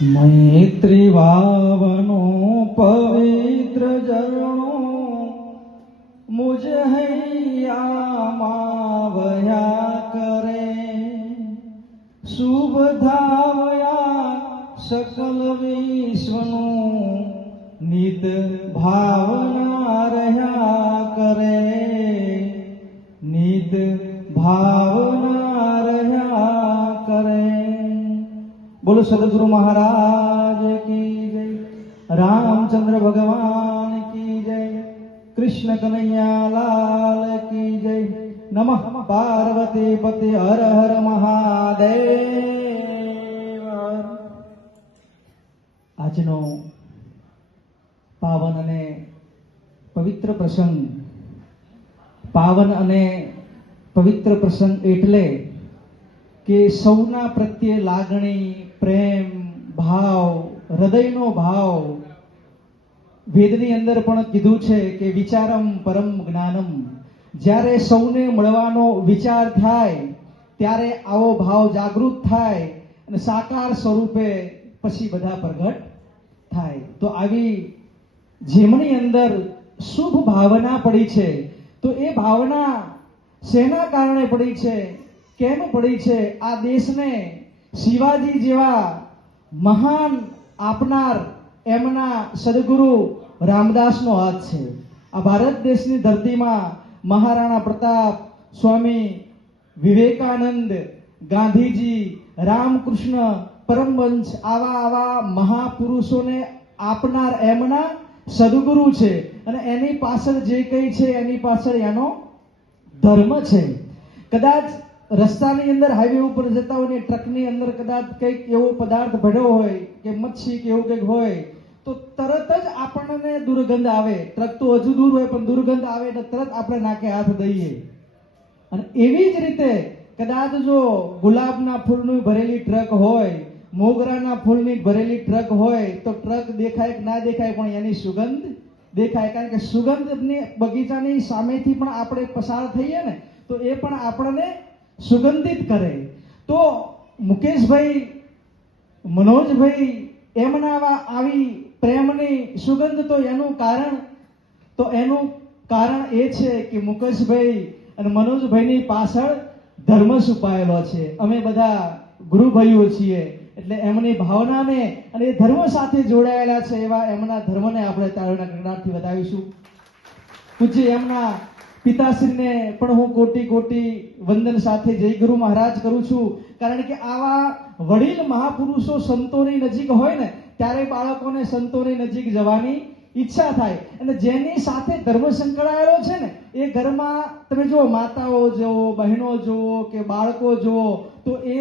મૈત્રી વાવનો પવિત્ર ઝરણો મુજ હૈયામાં વહ્યા કરે, શુભ ધાવયા સકલ વિશ્વનું નિત ભાવના રહ્યા કરે, નિત ભાવના રહ્યા કરે। બોલો સદગુરુ મહારાજ કી જય, રામચંદ્ર ભગવાન કી જય, કૃષ્ણ કનૈયા લાલ કી જય। નમઃ પાર્વતી પતિ હર હર મહાદેવ। આજનો પાવન અને પવિત્ર પ્રસંગ, પાવન અને પવિત્ર પ્રસંગ એટલે કે સૌના પ્રત્યે લાગણી, પ્રેમ, ભાવ, હૃદયનો ભાવ। વેદની અંદર પણ કીધું છે કે વિચારમ પરમ જ્ઞાનમ, જ્યારે સૌને મળવાનો વિચાર થાય ત્યારે આવો ભાવ જાગૃત થાય અને સાકાર સ્વરૂપે પછી બધા પ્રગટ થાય। તો આવી જેમની અંદર શુભ ભાવના પડી છે, તો એ ભાવના શેના કારણે પડી છે, કેમ પડી છે? આ દેશને શિવાજી જેવા મહાન આપનાર એમના સદગુરુ રામદાસનો હાથ છે। આ ભારત દેશની ધરતીમાં મહારાણા પ્રતાપ, સ્વામી વિવેકાનંદ, ગાંધીજી, રામકૃષ્ણ પરમવંશ આવા મહાપુરુષોને આપનાર એમના સદગુરુ છે। અને એની પાછળ જે કંઈ છે એની પાછળ એનો ધર્મ છે। કદાચ રસ્તાની અંદર હાઈવે ઉપર જતા હોય ને ટ્રકની અંદર કદાચ કંઈક એવો પદાર્થ ભર્યો હોય કે મચ્છી કે એવું કંઈક હોય તો તરત જ આપણને દુર્ગંધ આવે। ટ્રક તો હજુ દૂર હોય પણ દુર્ગંધ આવે એટલે તરત આપણે નાકે હાથ દઈએ। અને એવી જ રીતે કદાચ જો ગુલાબના ફૂલની ભરેલી ટ્રક હોય, મોગરાના ફૂલની ભરેલી ટ્રક હોય તો ટ્રક દેખાય કે ના દેખાય પણ એની સુગંધ દેખાય, કારણ કે સુગંધની બગીચાની સામેથી પણ આપણે પસાર થઈએ ને તો એ પણ આપણને સુગંધિત કરે। તો મુકેશભાઈ, મનોજભાઈ એમના આવી પ્રેમની સુગંધ, તો એનું કારણ એ છે કે મુકેશભાઈ અને મનોજભાઈની પાછળ ધર્મ છુપાયેલો છે। અમે બધા ગુરુભાઈઓ છીએ એટલે એમની ભાવનાને અને એ ધર્મ સાથે જોડાયેલા છે એવા એમના ધર્મને આપણે તાળીના ગણગણાટથી વધાવીશું। પૂજ્ય એમના પિતાશ્રીને પણ હું કોટી કોટી વંદન સાથે જય ગુરુ મહારાજ કરું છું, કારણ કે આવા વડીલ મહાપુરુષો સંતોની નજીક હોય ને ત્યારે બાળકોને સંતોની નજીક જવાની ઈચ્છા થાય। અને જેની સાથે ધર્મ સંકળાયેલો છે ને એ ઘરમાં તમે જો માતાઓ જુઓ, બહેનો જુઓ કે બાળકો જુઓ તો એ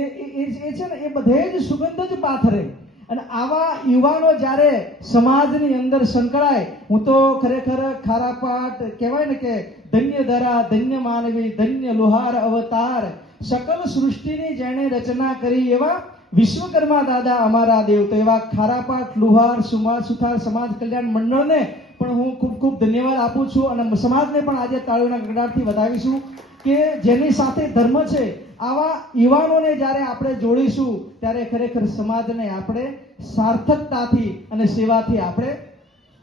છે ને એ બધે જ સુગંધ જ પાથરે। અને આવા યુવાનો જ્યારે સમાજની અંદર સંકળાય, હું તો ખરેખર ખારાપાટ કહેવાય ને કે ધન્ય ધરા, ધન્ય માનવી, ધન્ય લુહાર અવતાર, સકલ સૃષ્ટિની જેણે રચના કરી એવા વિશ્વકર્મા દાદા અમારા દેવ। તો એવા ખારાપાટ લુહાર સુથાર સમાજ કલ્યાણ મંડળને પણ હું ખૂબ ખૂબ ધન્યવાદ આપું છું અને સમાજને પણ આજે તાળીઓના ગણગણાટથી વધાવીશું કે જેની સાથે ધર્મ છે આવા યુવાનોને જ્યારે આપણે જોડીશું ત્યારે ખરેખર સમાજને આપણે સાર્થકતાથી અને સેવાથી આપણે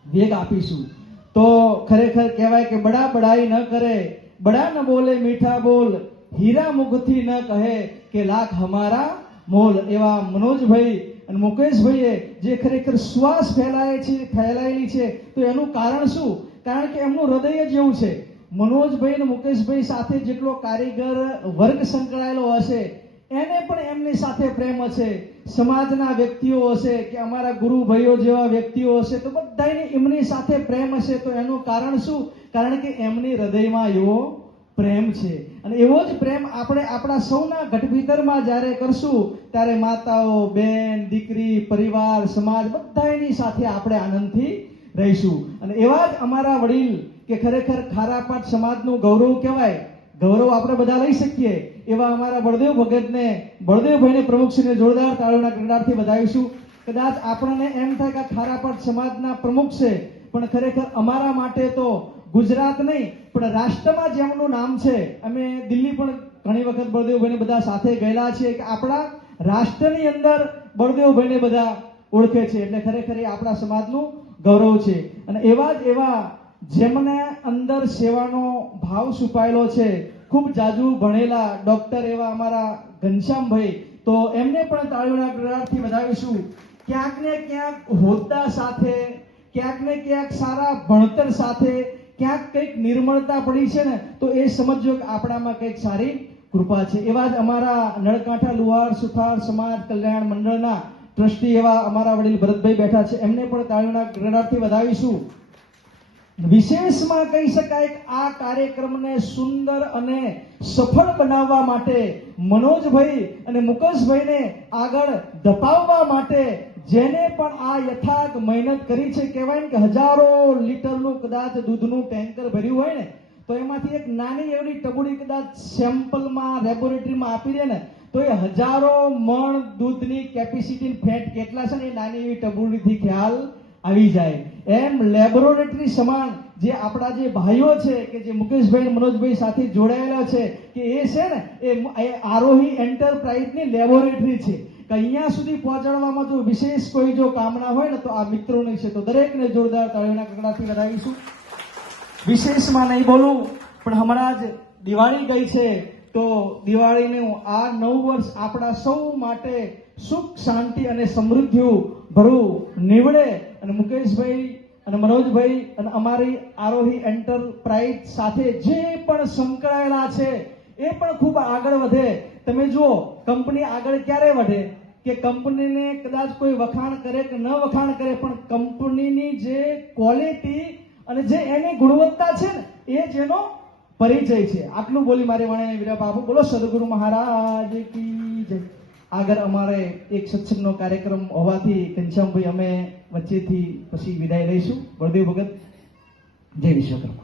વેગ આપીશું। તો ખરેખર કહેવાય કે બડા બડાઈ ન કરે, બડા ન બોલે મીઠા બોલ, હીરા મુખથી ન કહે કે લાખ હમારા મોલ। એવા મનોજભાઈ અને મુકેશભાઈએ જે ખરેખર શ્વાસ ફેલાયેલી છે તો એનું કારણ શું? કારણ કે એમનું હૃદય જ એવું છે। મનોજભાઈ અને મુકેશભાઈ સાથે જેટલો કારીગર વર્ગ સંકળાયેલો હશે એને પણ એમની સાથે પ્રેમ હશે, સમાજના વ્યક્તિઓ હશે કે અમારા ગુરુભાઈઓ જેવા વ્યક્તિઓ હશે તો બધાની એમની સાથે પ્રેમ હશે। તો એનું કારણ શું? કારણ કે એમની હૃદયમાં એવો પ્રેમ છે। અને એવો જ પ્રેમ આપણે આપણા સૌના ઘટ ભીતરમાં જ્યારે કરશું ત્યારે માતાઓ, બેન, દીકરી, પરિવાર, સમાજ બધાની સાથે આપણે આનંદથી રહીશું। અને એવા જ અમારા વડીલ કે ખરેખર ખારાપાટ સમાજનું ગૌરવ કહેવાય, ગૌરવ આપણે બધા લઈ શકીએ એવા અમારા બળદેવ ભગતને, બળદેવભાઈને પ્રમુખશ્રીને જોરદાર તાળીઓના ગણગણાટથી વધાવીશું। કદાચ આપણને એમ થાય કે ખારાપાટ સમાજના પ્રમુખ છે પણ ખરેખર અમારા માટે તો ગુજરાત નહીં પણ રાષ્ટ્રમાં જેમનું નામ છે, અમે દિલ્હી પણ ઘણી વખત બળદેવભાઈને બધા સાથે ગયેલા છીએ કે આપણા રાષ્ટ્રની અંદર બળદેવભાઈને બધા ઓળખે છે, એટલે ખરેખર એ આપણા સમાજનું ગૌરવ છે. અને એવા જેમને અંદર સેવાનો ભાવ છુપાયેલો છે, ખૂબ જાજુ ભણેલા ડોક્ટર એવા અમારા ઘનશ્યામભાઈ, તો એમને પણ તાળીઓના ગડગડાટથી વધાવીશું. ક્યાંક ને ક્યાંક હોદ્દા સાથે, ક્યાંક ને ક્યાંક સારા ભણતર સાથે ક્યાંક કંઈક નિર્મળતા પડી છે ને, તો એ સમજો કે આપણામાં કંઈક સારી કૃપા છે. એવા જ અમારા નળકાંઠા લુહાર સુથાર સમાજ કલ્યાણ મંડળના ટ્રસ્ટી એવા અમારા વડીલ ભરતભાઈ બેઠા છે, એમને પણ તાળીઓના ગડગડાટથી વધાવીશું. વિશેષમાં કહી શકાય કે આ કાર્યક્રમને સુંદર અને સફળ બનાવવા માટે મનોજભાઈ અને મુકેશભાઈને આગળ ધપાવવા માટે જેને પણ આ યથાર્થ મહેનત કરી છે, કહેવાય કે હજારો લીટરનું કદાચ દૂધનું ટેન્કર ભર્યું હોય ને, તો એમાંથી એક નાની એવડી ટબુડી કદાચ સેમ્પલમાં લેબોરેટરીમાં આપી દે ને, તો એ હજારો મણ દૂધની કેપેસિટી ફેટ કેટલા છે ને એ નાની એવી ટબુડીથી ખ્યાલ આવી જાય. એમ લેબોરેટરી સમાન જે આપણા જે ભાઈઓ છે કે જે મુકેશભાઈ મનોજભાઈ સાથે જોડાયેલા છે, કે એ છે ને એ આરોહી એન્ટરપ્રાઇઝની લેબોરેટરી છે, કે અહીંયા સુધી પહોંચાડવામાં જો વિશેષ કોઈ જો કામના હોય ને તો આ મિત્રોની છે. તો દરેકને જોરદાર તાળીઓના ગગડાથી વધાવીશું. વિશેષમાં નહીં બોલું, પણ હમણાં જ દિવાળી ગઈ છે, તો દિવાળીનું આ નવું વર્ષ આપણા સૌ માટે સુખ શાંતિ અને સમૃદ્ધિ ભરું નીવડે, અને મુકેશભાઈ અને મનોજભાઈ અને અમારી આરોહી એન્ટરપ્રાઇઝ સાથે જે પણ સંકળાયેલા છે એ પણ ખૂબ આગળ વધે. તમે જુઓ, કંપની આગળ ક્યારે વધે કે કંપનીને કદાચ કોઈ વખાણ કરે કે ન વખાણ કરે, પણ કંપનીની જે ક્વોલિટી અને જે એની ગુણવત્તા છે ને એ જ એનો પરિચય છે. આટલું બોલી મારી વાણીને વિરામ આપું. બોલો સદગુરુ મહારાજ કી જય. આગળ અમારે એક સત્સંગનો કાર્યક્રમ હોવાથી ઘનશ્યામભાઈ અમે વચ્ચેથી પછી વિદાય લઈશું. બળદેવ ભગત, જય વિશ્વકર્મા.